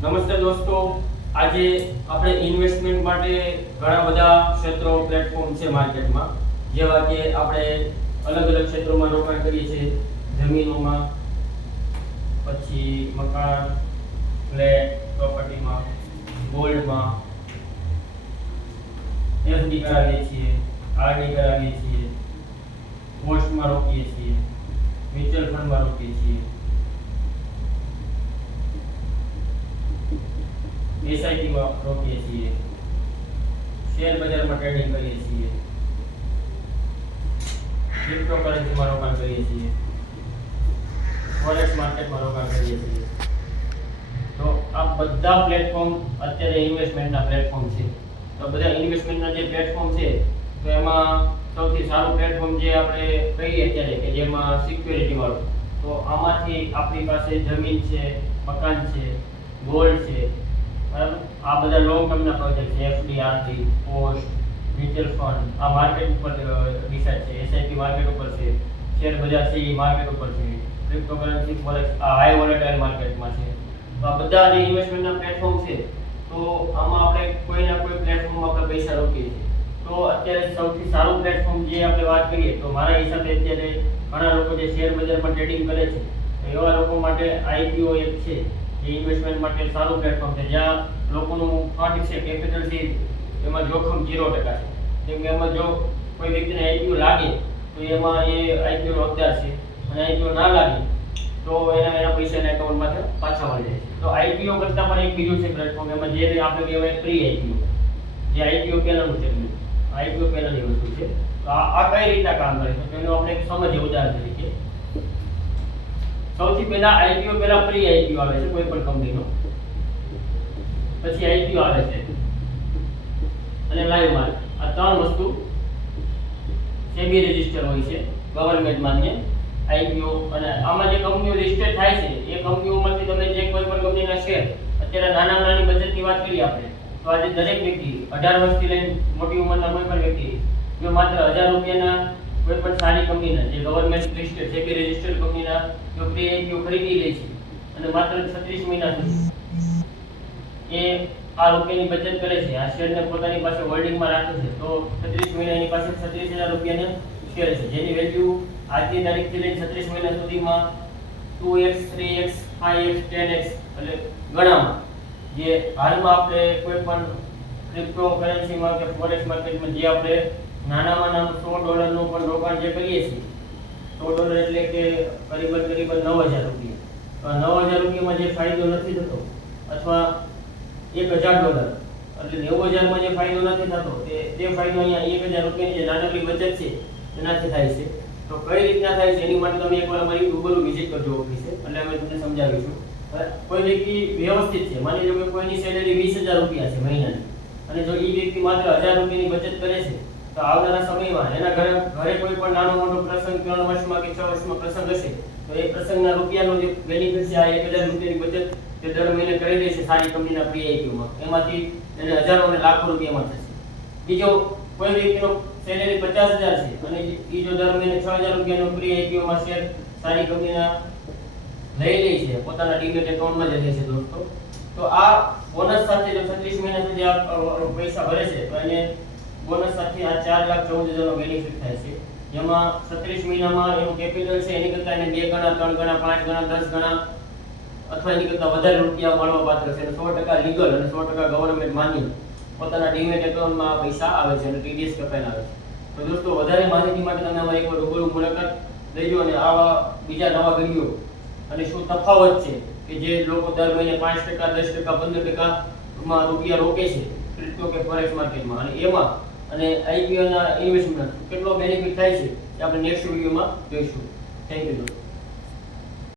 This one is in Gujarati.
નમસ્તે દોસ્તો, આજે આપણે ઇન્વેસ્ટમેન્ટ માટે ઘણા બધા ક્ષેત્રો પ્લેટફોર્મ છે માર્કેટમાં, જેવા કે આપણે અલગ અલગ ક્ષેત્રોમાં રોકાણ કરીએ છીએ. જમીનોમાં, પછી મકાન, ફ્લેટ, પ્રોપર્ટીમાં, ગોલ્ડમાં, એફડી કરાવીએ છીએ, આરડી કરાવીએ છીએ, પોસ્ટમાં રોકીએ છીએ, મ્યુચ્યુઅલ ફંડમાં રોકીએ છીએ, એસઆઈપી માં રોકીએ છીએ, શેર બજારમાં ટ્રેડિંગ કરીએ છીએ, ક્રિપ્ટોકરન્સીમાં રોકાણ કરીએ છીએ, ફોરેક્સ માર્કેટમાં રોકાણ કરીએ છીએ. તો આ બધા પ્લેટફોર્મ અત્યારે ઇન્વેસ્ટમેન્ટના પ્લેટફોર્મ છે. તો બધા ઇન્વેસ્ટમેન્ટના જે પ્લેટફોર્મ છે, તો એમાં સૌથી સારું પ્લેટફોર્મ જે આપણે કહીએ અત્યારે કે જેમાં સિક્યોરિટી વાળું, તો આમાંથી આપણી પાસે જમીન છે, મકાન છે, ગોલ્ડ છે, બરાબર. આ બધા લોંગ ટર્મના પ્રોજેક્ટ છે. FD, RD, post, mutual fund આ માર્કેટ ઉપર ડિસાઇડ છે. એસઆઈપી માર્કેટ ઉપર છે, શેર બજાર છે એ માર્કેટ ઉપર છે, ક્રિપ્ટોકરન્સી ફોરેક્સ આ હાઈ વોલેટાઇલ માર્કેટમાં છે. તો આ બધા જે ઇન્વેસ્ટમેન્ટના પ્લેટફોર્મ છે, તો આમાં આપણે કોઈના કોઈ પ્લેટફોર્મમાં આપણે પૈસા રોકીએ છીએ. તો અત્યારે સૌથી સારું પ્લેટફોર્મ જે આપણે વાત કરીએ, તો મારા હિસાબે અત્યારે ઘણા લોકો જે શેર બજારમાં ટ્રેડિંગ કરે છે, એવા લોકો માટે આઈપીઓ એક છે જે ઇન્વેસ્ટમેન્ટ માટે સારું પ્લેટફોર્મ છે, જ્યાં લોકોનું ફંડ છે, કેપિટલ છે, એમાં જોખમ 0% છે. કેમ કે એમાં જો કોઈ વ્યક્તિને આઈપીઓ લાગે તો એમાં એ આઈપીઓ નો હકદાર છે, અને આઈપીઓ ના લાગે તો એના પૈસા એકાઉન્ટમાં પાછા મળી જાય છે. તો આઈપીઓ કરતાં પણ એક બીજું છે પ્લેટફોર્મ, એમાં જે આપણે કહેવાય પ્રી આઈપીઓ, જે આઈપીઓ પહેલાનું છે. આઈપીઓ પહેલાની વસ્તુ છે. તો આ કઈ રીતે કામ કરે છે તેનું આપણે એક સમજીએ ઉદાહરણ તરીકે. સૌથી પહેલા આઈપીઓ પહેલા પ્રી આઈપીઓ આવે છે કોઈ પણ કંપનીનો, પછી આઈપીઓ આવે છે અને લાઈવ માર્કેટ. આ ત્રણ વસ્તુ સેબી રજિસ્ટર હોય છે, ગવર્નમેન્ટ માન્ય આઈપીઓ. અને આમાં જે કંપનીઓ લિસ્ટેડ થાય છે એ કંપનીઓમાંથી તમે જે કોઈ પણ કંપનીના શેર, અત્યારે નાની બચતની વાત કરીએ આપણે, તો આજે દરેક વ્યક્તિ 18 વર્ષથી લઈને મોટી ઉંમરના કોઈ પણ વ્યક્તિ જો માત્ર 1000 રૂપિયાના કોઈ પણ સારી કંપનીના જે ગવર્નમેન્ટ લિસ્ટેડ સેબી રજિસ્ટર્ડ કંપનીના જો પ્રી આઈપીઓ ખરીદી લે છે અને માત્ર 36 મહિના સુધી એ આ રૂપિયાની બચત કરે છે, આ શેરને પોતાની પાસે હોલ્ડિંગમાં રાખે છે, તો 36 મહિના એની પાસે 36,000 રૂપિયાના શેર છે, જેની વેલ્યુ આજની તારીખથી લઈને 36 મહિના સુધીમાં 2x, 3x, 5x, 10x એટલે ગણામાં. જે હાલમાં આપણે કોઈ પણ ક્રિપ્ટોકરન્સીમાં કે ફોરેક્સ માર્કેટમાં જે આપણે નાનામાં નાનું $100 નું પણ રોકાણ જે કરીએ છીએ, $100 એટલે કે કરીબન 9,000 રૂપિયા. તો આ 9,000 રૂપિયામાં જે ફાયદો નથી થતો, અથવા $1,000 એટલે 90,000 માં જે ફાયદો નથી થતો, તે ફાયદો અહીંયા 1,000 રૂપિયાની જે નાનકડી બચત છે એનાથી થાય છે. તો કઈ રીતના થાય છે એની માટે તમે એકવાર અમારી રૂબરૂ વિઝિટ કરજો ઓફિસે, એટલે અમે તમને સમજાવીશું. કોઈ વ્યક્તિ વ્યવસ્થિત છે, માની લો કે કોઈની સેલેરી 20,000 રૂપિયા છે મહિનાની, અને જો એ વ્યક્તિ માત્ર 1,000 રૂપિયાની બચત કરે છે, તો આવનારા સમયમાં એના ઘરે કોઈ પણ નાનો મોટો પ્રસંગ 3 વર્ષમાં કે 6 વર્ષમાં પ્રસંગ હશે, તો એ પ્રસંગના રૂપિયાનો જે બેનિફિટ છે આ 1,000 રૂપિયાની બચત તે દર મહિને કરી દેશે સારી કંપનીના પ્રીઆઈપીઓમાં, એમાંથી એને હજારો અને લાખો રૂપિયામાં થશે. બીજો કોઈ વ્યક્તિનો સેલેરી 50,000 છે અને એ જો દર મહિને 6,000 રૂપિયાનો પ્રીઆઈપીઓમાં શેર સારી કંપનીના લઈ લે છે, પોતાના ડીમેટ એકાઉન્ટમાં જ લે છે દોસ્તો, તો આ બોનસ સાથે જો 36 મહિના સુધી આ પૈસા ભરે છે, તો એને બોનસ સાથે આ 4,14,000 નો બેનિફિટ થાય છે. જેમાં 36 મહિનામાં એનું કેપિટલ છે એની કરતાં એને 2 ગણા, 3 ગણા, 5 ગણા, 10 ગણા અથવા એની કરતાં વધારે રૂપિયા મળવા પાત્ર છે. 100% લીગલ અને 100% ગવર્નમેન્ટ માન્ય પોતાના ડીમેટ એકાઉન્ટમાં પૈસા આવે છે અને ટીડીએસ કપાઈને આવે છે. તો દોસ્તો, વધારે માહિતી માટે તમે અમારી એક રૂબરૂ મુલાકાત લેજો, અને આવા બીજા નવા વિડીયો અને શું તફાવત છે કે જે લોકો દર મહિને 5%, 10%, 15% માં રૂપિયા રોકે છે ક્રિપ્ટો કે ફોરેક્સ માર્કેટમાં, અને એમાં અને આઈપીઓ ના ઇન્વેસ્ટમેન્ટ કેટલો બેનિફિટ થાય છે એ આપણે નેક્સ્ટ વિડીયોમાં જોઈશું. થેન્ક યુ દોસ્તો.